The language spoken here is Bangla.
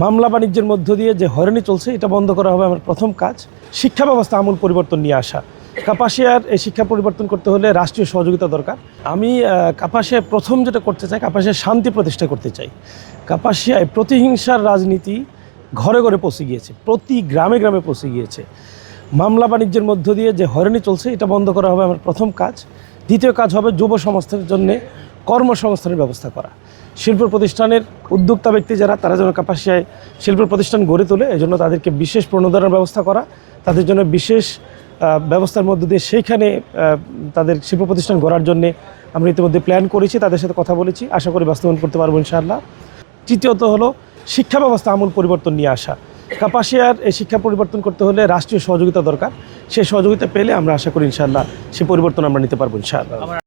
মামলা বাণিজ্যের মধ্য দিয়ে যে হয়রানি চলছে এটা বন্ধ করা হবে আমার প্রথম কাজ। শিক্ষা ব্যবস্থা আমূল পরিবর্তন নিয়ে আসা। কাপাসিয়ার এই শিক্ষা পরিবর্তন করতে হলে রাষ্ট্রীয় সহযোগিতা দরকার। আমি কাপাসিয়ায় প্রথম যেটা করতে চাই, কাপাসিয়ায় শান্তি প্রতিষ্ঠা করতে চাই। কাপাসিয়ায় প্রতিহিংসার রাজনীতি ঘরে ঘরে পৌঁছে গিয়েছে, প্রতি গ্রামে গ্রামে পৌঁছে গিয়েছে। মামলা বাণিজ্যের মধ্য দিয়ে যে হয়রানি চলছে এটা বন্ধ করা হবে আমার প্রথম কাজ। দ্বিতীয় কাজ হবে যুব সমাজের জন্য কর্মসংস্থানের ব্যবস্থা করা। শিল্প প্রতিষ্ঠানের উদ্যোক্তা ব্যক্তি যারা, তারা যেন কাপাসিয়ায় শিল্প প্রতিষ্ঠান গড়ে তোলে, এজন্য তাদেরকে বিশেষ প্রণোদনার ব্যবস্থা করা, তাদের জন্য বিশেষ ব্যবস্থার মধ্য দিয়ে সেইখানে তাদের শিল্প প্রতিষ্ঠান গড়ার জন্যে আমরা ইতিমধ্যে প্ল্যান করেছি, তাদের সাথে কথা বলেছি, আশা করি বাস্তবায়ন করতে পারবো ইনশাআল্লাহ। তৃতীয়ত হলো শিক্ষা ব্যবস্থা আমূল পরিবর্তন নিয়ে আসা। কাপাসিয়ার এই শিক্ষা পরিবর্তন করতে হলে রাষ্ট্রীয় সহযোগিতা দরকার। সেই সহযোগিতা পেলে আমরা আশা করি ইনশাআল্লাহ সেই পরিবর্তন আমরা নিতে পারবো ইনশাআল্লাহ।